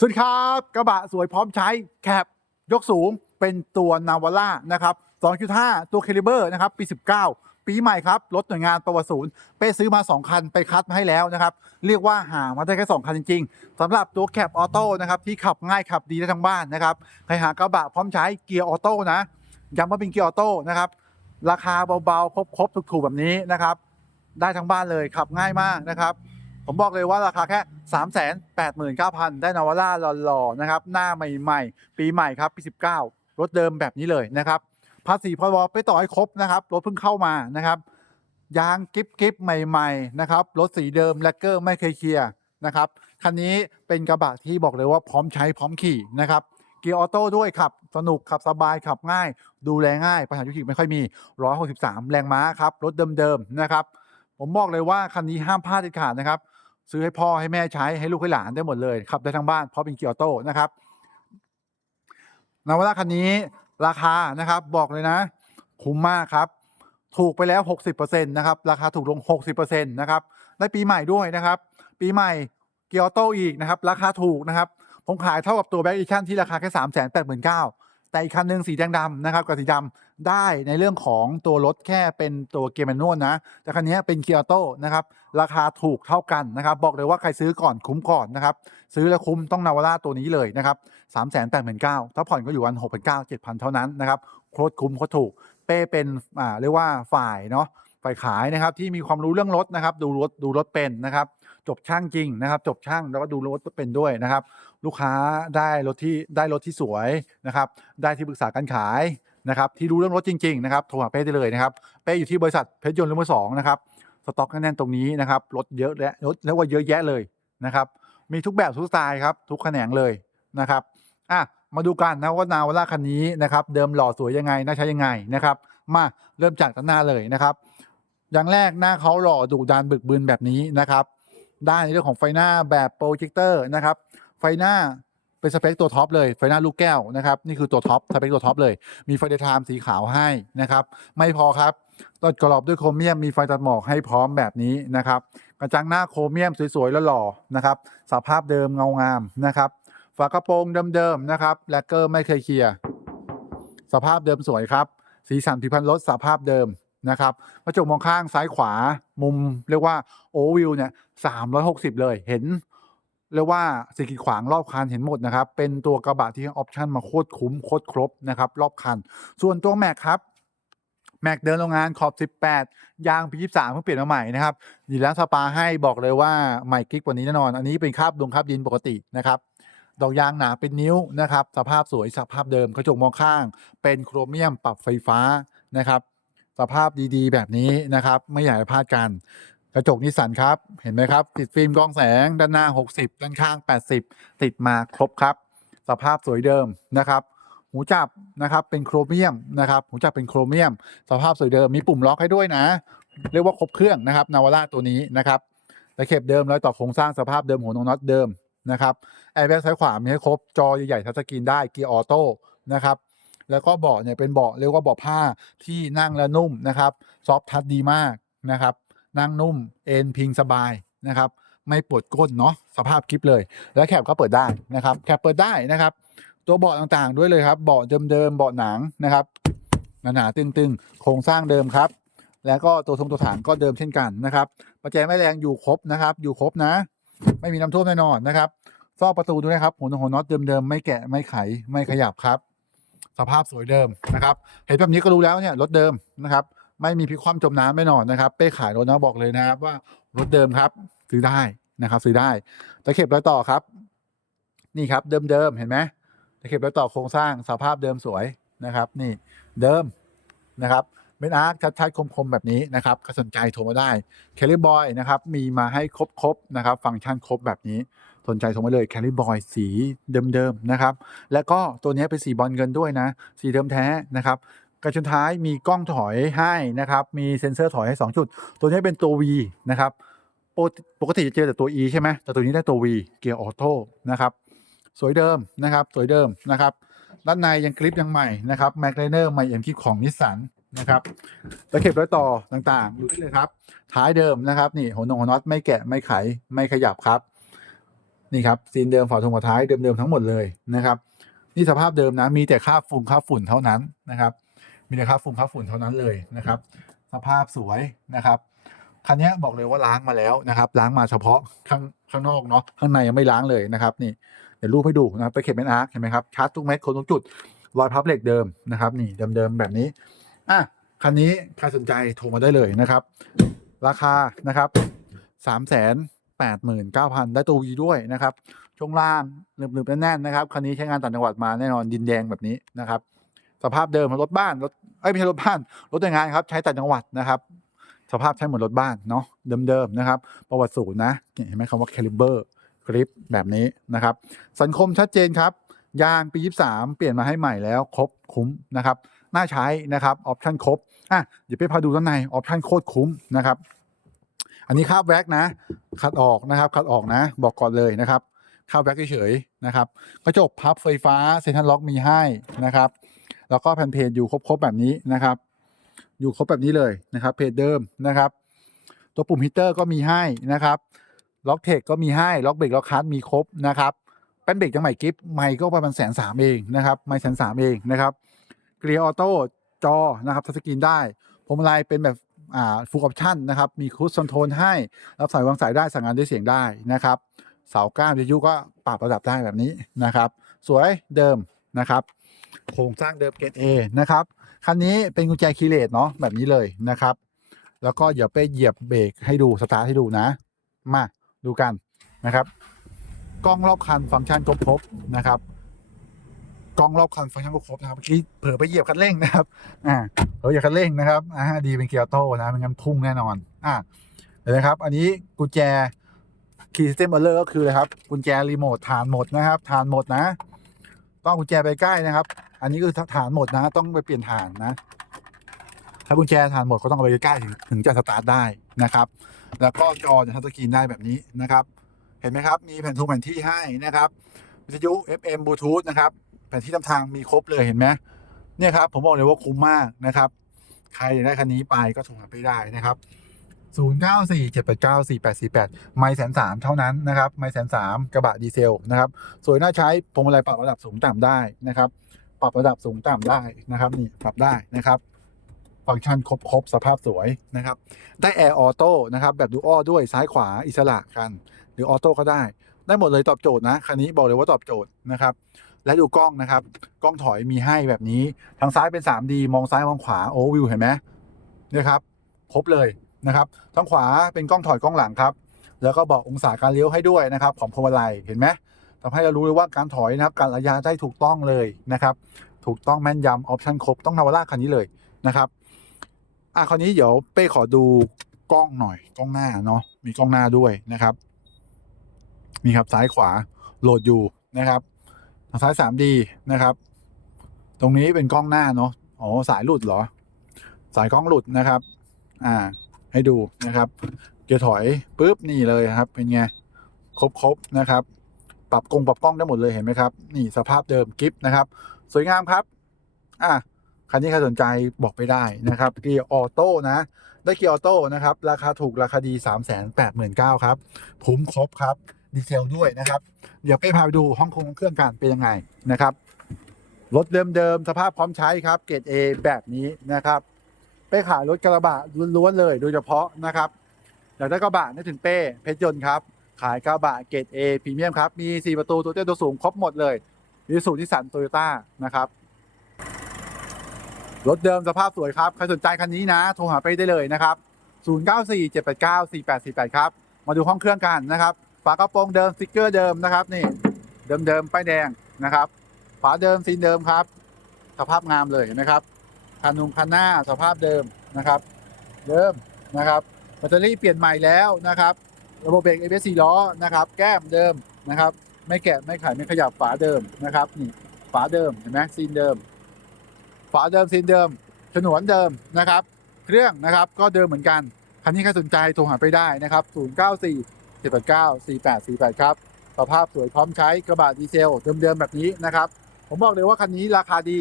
สวัสดีครับ กระบะสวยพร้อมใช้แคปยกสูงเป็นตัวนาวาร่านะครับ 2.5 ตัวเคลิเบอร์นะครับ ปี 19 ปีใหม่ครับ รถหน่วยงานประวัติศูนย์เป้ซื้อมา 2 คันไปคัดมาให้แล้วนะครับ เรียกว่าหามาได้แค่ 2 คันจริง ๆสำหรับตัวแคปออโต้นะครับ ที่ขับง่ายขับดีได้ทั้งบ้านนะครับ ใครหากระบะพร้อมใช้เกียร์ออโต้นะย้ำว่าเป็นเกียร์ออโต้นะครับ ราคาเบาๆ ครบๆถูกๆแบบนี้นะครับ ได้ทั้งบ้านเลยขับง่ายมากนะครับ ผมบอกเลยว่าราคาแค่ 3 8 9 0 0 0 ได้นาวาร่าหล่อๆนะครับ หน้าใหม่ๆ ปีใหม่ครับปี 19 รถเดิมแบบนี้เลยนะครับภาษีพรบไปต่อให้ครบนะครับ รถเพิ่งเข้ามานะครับยางกิฟกิฟใหม่ ๆ นะครับ รถสีเดิมแลกเกอร์ไม่เคยเคลียร์นะครับ คันนี้เป็นกระบะที่บอกเลยว่าพร้อมใช้พร้อมขี่นะครับ เกียร์ออโต้ด้วยขับ สนุกขับสบายขับง่าย ดูแลง่ายปัญหายุคไม่ค่อยมี 163 แรงม้าครับ รถเดิม ๆ นะครับ ผมบอกเลยว่าคันนี้ห้ามพลาดเด็ดขาดนะครับ ซื้อให้พ่อให้แม่ใช้ให้ลูกให้หลานได้หมดเลยขับได้ทั้งบ้านเพราะเป็นเกียร์โต้นะครับนาวาร่าคันนี้ราคานะครับบอกเลยนะ คุ้มมากครับ ถูกไปแล้ว 60%นะครับราคาถูกลง 60%นะครับได้ปีใหม่ด้วยนะครับ ปีใหม่เกียร์โต้อีกนะครับ ราคาถูกนะครับ ผมขายเท่ากับตัวแบ็กอีชั่นที่ราคาแค่3 8 9 0 0 0แแต่อีกคันหนึ่งสีแดงดำนะครับกับสีดำได้ในเรื่องของตัวรถแค่เป็นตัวเกียร์แมนนวลนะ แต่คันนี้เป็นเกียร์ออโต้นะครับราคาถูกเท่ากันนะครับ บอกเลยว่าใครซื้อก่อนคุ้มก่อนนะครับ ซื้อแล้วคุ้มต้องนาวาร่าตัวนี้เลยนะครับสามแสนแปดหมื่นเก้าถ้าผ่อนก็อยู่วันหกพันเก้าเจ็ดพันเท่านั้นนะครับโคตรคุ้มโคตรถูก เป้เป็นอ่าเรียกว่าฝ่ายเนาะฝ่ายขายนะครับที่มีความรู้เรื่องรถนะครับ ดูรถดูรถเป็นนะครับ จบช่างจริงนะครับ จบช่างแล้วก็ดูรถเป็นด้วยนะครับ ลูกค้าได้รถที่ได้รถที่สวยนะครับ ได้ที่ปรึกษาการขายนะครับที่รู้เรื่องรถจริงๆนะครับโทรหาเป้ได้เลยนะครับเป้อยู่ที่บริษัทเพชรยนต์รุ่นสองนะครับสต็อกแน่นๆตรงนี้นะครับรถเยอะและรถเรียกว่าเยอะแยะเลยนะครับ มีทุกแบบทุกสไตล์ครับทุกแขนงเลยนะครับอะมาดูกันนะว่านาวาร่าคันนี้นะครับ เดิมหล่อสวยยังไงน่าใช้ยังไงนะครับ มาเริ่มจากด้านหน้าเลยนะครับ อย่างแรกหน้าเขาหล่อดุดันบึกบึนแบบนี้นะครับ ได้ในเรื่องของไฟหน้าแบบโปรเจคเตอร์นะครับ ไฟหน้าเป็นสเปคตัวท็อปเลย ไฟหน้าลูกแก้วนะครับ นี่คือตัวท็อปสเปคตัวท็อปเลย มีไฟเดย์ไทม์สีขาวให้นะครับ ไม่พอครับตัดกรอบด้วยโครเมียมมีไฟตัดหมอกให้พร้อมแบบนี้นะครับ กระจังหน้าโครเมียมสวยๆแล้วหล่อนะครับสภาพเดิมเงางามนะครับฝากระโปรงเดิมๆนะครับแลกเกอร์ไม่เคยเคลียร์สภาพเดิมสวยครับ สีสันผิวพรรณรถสภาพเดิม นะครับกระจกมองข้างซ้ายขวามุมเรียกว่าโอวิวเนี่ย360เลยเห็นเรียกว่าสิ่งกีดขวางรอบคันเห็นหมดนะครับ เป็นตัวกระบะที่ออปชันมาโคตรคุ้มโคตรครบนะครับ รอบคัน ส่วนตัวแม็กครับแม็กเดินโรงงานขอบ 18 ยางปี23เพิ่งเปลี่ยนมาใหม่นะครับดีแล้วสปาให้บอกเลยว่าใหม่กิ๊กกว่านี้แน่นอน อันนี้เป็นคราบดงคราบดินปกตินะครับดอกยางหนาเป็นนิ้วนะครับ สภาพสวยสภาพเดิมกระจกมองข้าง เป็นโครเมียมปรับไฟฟ้านะครับ สภาพดีๆ แบบนี้นะครับ ไม่อยากพลาดกัน กระจกนิสสันครับ เห็นไหมครับ ติดฟิล์มกล้องแสงด้านหน้า 60 ด้านข้าง 80 ติดมาครบครับ สภาพสวยเดิมนะครับ หูจับนะครับเป็นโครเมียมนะครับหูจับเป็นโครเมียม สภาพสวยเดิมมีปุ่มล็อกให้ด้วยนะ เรียกว่าครบเครื่องนะครับนาวาร่าตัวนี้นะครับตะเข็บเดิมรอยต่อโครงสร้างสภาพเดิมหัวน็อตเดิมนะครับแอร์แบ็กซ้ายขวามีให้ครบจอใหญ่ๆทัชสกรีนได้เกียร์ออโต้นะครับ แล้วก็เบาะเนี่ยเป็นเบาะเรียกว่าเบาะผ้าที่นั่งแล้วนุ่มนะครับซอฟทัชดีมากนะครับ นั่งนุ่มเอนพิงสบายนะครับไม่ปวดก้นเนาะสภาพคลิปเลย และแคปก็เปิดได้นะครับแคปเปิดได้นะครับ ตัวเบาะต่างๆด้วยเลยครับเบาะเดิมๆเบาะหนังนะครับหนาๆตึงๆ โครงสร้างเดิมครับ แล้วก็ตัวทรงตัวถังก็เดิมเช่นกันนะครับประแจแม่แรงอยู่ครบนะครับ อยู่ครบนะ ไม่มีน้ำท่วมแน่นอนนะครับซอกประตูด้วยนะครับหัวหัวน็อตเดิมๆไม่แกะไม่ไขไม่ขยับครับ สภาพสวยเดิมนะครับ เห็นแบบนี้ก็รู้แล้วเนี่ยรถเดิมนะครับ ไม่มีพิกคว่ำจมน้ำแน่นอนนะครับ เป้ขายรถนะบอกเลยนะครับว่ารถเดิมครับซื้อได้นะครับ ซื้อได้ตะเข็บรอยต่อครับ นี่ครับเดิมๆเห็นไหมตะเข็บรอยต่อโครงสร้างสภาพเดิมสวยนะครับ นี่เดิมนะครับเป็นอาร์คชัดๆคมๆแบบนี้นะครับก็สนใจโทรมาได้แคลิบอยนะครับมีมาให้ครบๆนะครับ ฟังก์ชันครบแบบนี้ สนใจโทรมาเลยแคลิบอยสีเดิมๆนะครับ แล้วก็ตัวนี้เป็นสีบอลเงินด้วยนะ สีเดิมแท้นะครับกระชนท้ายมีกล้องถอยให้นะครับ มีเซ็นเซอร์ถอยให้ 2 จุด ตัวนี้เป็นตัว V นะครับปกติปกติจะเจอแต่ตัว E ใช่ไหมแต่ตัวนี้ได้ตัว V เกียร์ออโต้นะครับ สวยเดิมนะครับ สวยเดิมนะครับ ด้านในยังคลิปยังใหม่นะครับแม็กไลเนอร์ใหม่เอ็มคลิปของนิสสันนะครับตะเข็บร้อยต่อต่างๆ ดูได้เลยครับ ท้ายเดิมนะครับ นี่หัวนงหัวน็อตไม่แกะไม่ไขไม่ขยับครับ นี่ครับซีนเดิมฝาทงฝาท้ายเดิมๆทั้งหมดเลยนะครับ นี่สภาพเดิมนะมีแต่ค่าฝุ่นค่าฝุ่นเท่านั้นนะครับ มีแต่ค่าฝุ่นค่าฝุ่นเท่านั้นเลยนะครับ สภาพสวยนะครับคันนี้บอกเลยว่าล้างมาแล้วนะครับล้างมาเฉพาะข้างข้างนอกเนาะข้างในยังไม่ล้างเลยนะครับนี่เดี๋ยวรูปให้ดูนะไปเข็บเป็นอาร์คเห็นไหมครับชาร์จทุกเม็ดคนทุกจุดรอยพับเหล็กเดิมนะครับ นี่เดิมๆแบบนี้อะคันนี้ใครสนใจโทรมาได้เลยนะครับ ราคานะครับสามแสน แปดหมื่นเก้าพันได้ตัววีด้วยนะครับ ช่วงล่างหนึบๆแน่นๆนะครับ คันนี้ใช้งานต่างจังหวัดมาแน่นอนดินแดงแบบนี้นะครับ สภาพเดิมรถบ้านรถเอ้ยไม่ใช่รถบ้าน รถแต่งงานครับ ใช้ต่างจังหวัดนะครับ สภาพใช้เหมือนรถบ้านเนาะเดิมๆนะครับ ประวัติศูนย์นะเห็นไหมคำว่า caliber กริปแบบนี้นะครับ สังคมชัดเจนครับ ยางปี 23 เปลี่ยนมาให้ใหม่แล้วครบคุ้มนะครับน่าใช้นะครับออปชั่นครบอะเดี๋ยวไปพาดูด้านในออปชั่นโคตรคุ้มนะครับ อันนี้คาบแว็กนะคัดออกนะครับคัดออกนะ บอกก่อนเลยนะครับคาบแว็กเฉยๆนะครับกระจกพับไฟฟ้าเซ็นทรัลล็อกมีให้นะครับ แล้วก็แผ่นเพจอยู่ครบๆแบบนี้นะครับ อยู่ครบแบบนี้เลยนะครับ เพจเดิมนะครับ ตัวปุ่มฮีตเตอร์ก็มีให้นะครับล็อกเทคก็มีให้ล็อกเบรกล็อกคัสมีครบนะครับแป้นเบรกจังใหม่กิฟต์ไม่ก็ประมาณแสนสามเองนะครับไม่แสนสามเองนะครับเกียร์ออโต้จอนะครับทัชสกรีนได้พวงมลัยเป็นแบบ อ่าฟูลออปชั่นนะครับมีครูซคอนโทรลให้รับสายวางสายได้สั่งงานด้วยเสียงได้นะครับเสาก้านวิทยุก็ปรับระดับได้แบบนี้นะครับ สวยเดิมนะครับโครงสร้างเดิมเกรด A นะครับคันนี้เป็นกุญแจคีย์เลสเนาะแบบนี้เลยนะครับ แล้วก็เดี๋ยวไปเหยียบเบรกให้ดูสตาร์ทให้ดูนะ มาดูกันนะครับ กล้องรอบคันฟังก์ชันครบครบนะครับ กล้องรอบคันฟังก์ชันครบครบนะครับเมื่อกี้เผลอไปเหยียบคันเร่งนะครับอ่าเผลอเหยียบคันเร่งนะครับอ่าดีเป็นเกียร์ออโต้นะไม่งั้นพุ่งแน่นอนอ่าเห็นไหมครับ อันนี้กุญแจคีย์สเต็มเออร์ก็คืออะไรครับกุญแจรีโมทฐานหมดนะครับฐานหมดนะ ต้องกุญแจไปใกล้นะครับ อันนี้คือฐานหมดนะ ต้องไปเปลี่ยนฐานนะถ้ากุญแจฐานหมดก็ต้องเอาไปใกล้ถึงถึงจะสตาร์ทได้นะครับ แล้วก็จอจะทัชสกรีนได้แบบนี้นะครับ เห็นไหมครับ มีแผ่นทุกแผ่นที่ให้นะครับ วิทยุ FM Bluetooth นะครับ แผนที่นำทางมีครบเลยเห็นไหมเนี่ยครับผมบอกเลยว่าคุ้มมากนะครับ ใครอยากได้คันนี้ไปก็โทรหาไปได้นะครับ 0 9 4 7 8 9 4 8 4 8 ไม่แสนสามเท่านั้นนะครับ ไม่แสนสามกระบะดีเซลนะครับ สวยน่าใช้พวงมาลัยปรับระดับสูงต่ำได้นะครับ ปรับระดับสูงต่ำได้นะครับนี่ปรับได้นะครับฟังก์ชันครบครบสภาพสวยนะครับ ได้แอร์ออโต้นะครับ แบบดูอ้อด้วยซ้ายขวาอิสระกัน หรือออโต้ก็ได้ ได้หมดเลยตอบโจทย์นะ คันนี้บอกเลยว่าตอบโจทย์นะครับ และดูกล้องนะครับ กล้องถอยมีให้แบบนี้ ทางซ้ายเป็น 3D มองซ้ายมองขวาโอ้วิวเห็นไหมเนี่ยครับ ครบเลยนะครับ ทางขวาเป็นกล้องถอยกล้องหลังครับ แล้วก็บอกองศาการเลี้ยวให้ด้วยนะครับ ของพวงมาลัยเห็นไหมทำให้เรารู้เลยว่าการถอยนะครับ การระยะได้ถูกต้องเลยนะครับ ถูกต้องแม่นยำออปชั่นครบต้องนาวาร่าคันนี้เลยนะครับอะคราวนี้เดี๋ยวเป้ขอดูกล้องหน่อยกล้องหน้าเนาะมีกล้องหน้าด้วยนะครับ มีครับซ้ายขวาโหลดอยู่นะครับ ทางซ้าย 3D นะครับ ตรงนี้เป็นกล้องหน้าเนาะอ๋อสายหลุดเหรอ สายกล้องหลุดนะครับ อ่า ให้ดูนะครับ เกียร์ถอยปุ๊บนี่เลยครับ เป็นไง ครบครบนะครับ ปรับกงปรับกล้องได้หมดเลยเห็นไหมครับ นี่สภาพเดิมกิฟนะครับ สวยงามครับ อะคันนี้ใครสนใจบอกไปได้นะครับ เกียร์ออโต้นะ ได้เกียร์ออโต้นะครับ ราคาถูกราคาดี 3 8 9 0 0 0ครับคุ้มครบครับ ดีเซลด้วยนะครับ เดี๋ยวไปพาไปดูห้องคงเครื่องกันเป็นยังไงนะครับ รถเดิมๆสภาพพร้อมใช้ครับ เกรด A แบบนี้นะครับไปขายรถกระบะล้วนๆเลยโดยเฉพาะนะครับอยากได้กระบะนึกถึงเป้เพชรยนต์ครับ ขายกระบะเกรด A พรีเมียมครับ มี 4 ประตูตัวเตี้ยตัวสูงครบหมดเลยมีสูตรที่สันโตโยต้านะครับ รถเดิมสภาพสวยครับ ใครสนใจคันนี้นะ โทรหาไปได้เลยนะครับ 0947894848 ครับ มาดูห้องเครื่องกันนะครับ ฝากระโปรงเดิมสติกเกอร์เดิมนะครับ นี่เดิมๆป้ายแดงนะครับ ฝาเดิมซีนเดิมครับ สภาพงามเลยนะครับคันนุงคันหน้าสภาพเดิมนะครับ เดิมนะครับแบตเตอรี่เปลี่ยนใหม่แล้วนะครับ ระบบเบรก ABS 4ล้อนะครับ แก้มเดิมนะครับ ไม่แกะไม่ไขไม่ขยับฝาเดิมนะครับนี่ฝาเดิมเห็นไหมซีนเดิม ฝาเดิมซีนเดิมฉนวนเดิมนะครับ เครื่องนะครับก็เดิมเหมือนกันคันนี้ใครสนใจโทรหาไปได้นะครับ 094 789 4848 ครับ สภาพสวยพร้อมใช้กระบะดีเซล เดิมๆ แบบนี้นะครับ ผมบอกเลยว่าคันนี้ราคาดี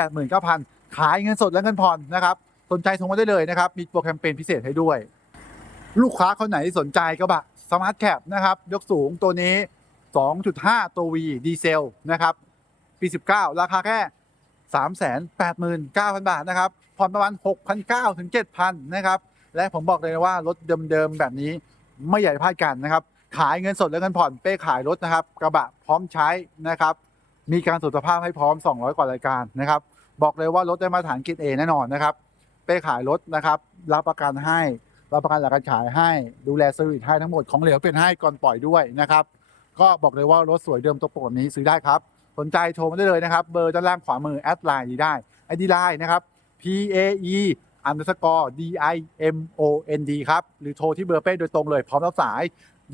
389,000 ขายเงินสดและเงินผ่อนนะครับ สนใจโทรมาได้เลยนะครับ มีโปรแกรมเป็นพิเศษให้ด้วย ลูกค้าคนไหนสนใจกระบะสมาร์ทแคปนะครับ ยกสูงตัวนี้ 2.5 ตัว V ดีเซลนะครับ ปี 19 ราคาแค่389,000 บาทนะครับ ผ่อนประมาณ 6,900 ถึง 7,000 นะครับ และผมบอกเลยว่า รถเดิม ๆ แบบนี้ ไม่อยากพลาดกันนะครับ ขายเงินสดและเงินผ่อนเป้ขายรถนะครับ กระบะพร้อมใช้นะครับ มีการตรวจสภาพให้พร้อม 200 กว่ารายการนะครับ บอกเลยว่ารถได้มาตรฐานกรดเอแน่นอนนะครับ เป้ขายรถนะครับ รับประกันให้ รับประกันหลักการขายให้ ดูแลเซอร์วิสให้ทั้งหมดของเหลวเป็นให้ก่อนปล่อยด้วยนะครับ ก็บอกเลยว่ารถสวยเดิมตัวโปรดนี้ซื้อได้ครับ สนใจโทรมาได้เลยนะครับ เบอร์ด้านล่างขวามือแอดไลน์ได้ไอดีไลน์นะครับ P A E underscore D I M O N D ครับ หรือโทรที่เบอร์เป้โดยตรงเลยพร้อมรับสาย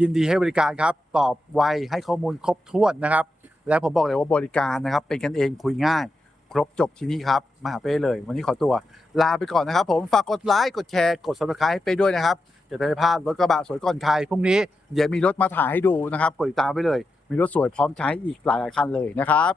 ยินดีให้บริการครับ ตอบไวให้ข้อมูลครบถ้วนนะครับ และผมบอกเลยว่าบริการนะครับ เป็นกันเองคุยง่าย ครบจบที่นี่ครับ มาหาเป้เลย วันนี้ขอตัวลาไปก่อนนะครับ ผมฝากกดไลค์กดแชร์กด subscribe ให้เป้ด้วยนะครับจะได้ไม่พลาดรถกระบะสวยก่อนใครพรุ่งนี้เดี๋ยวมีรถมาถ่ายให้ดูนะครับกดติดตามไว้เลย มีรถสวยพร้อมใช้อีกหลายๆคันเลยนะครับ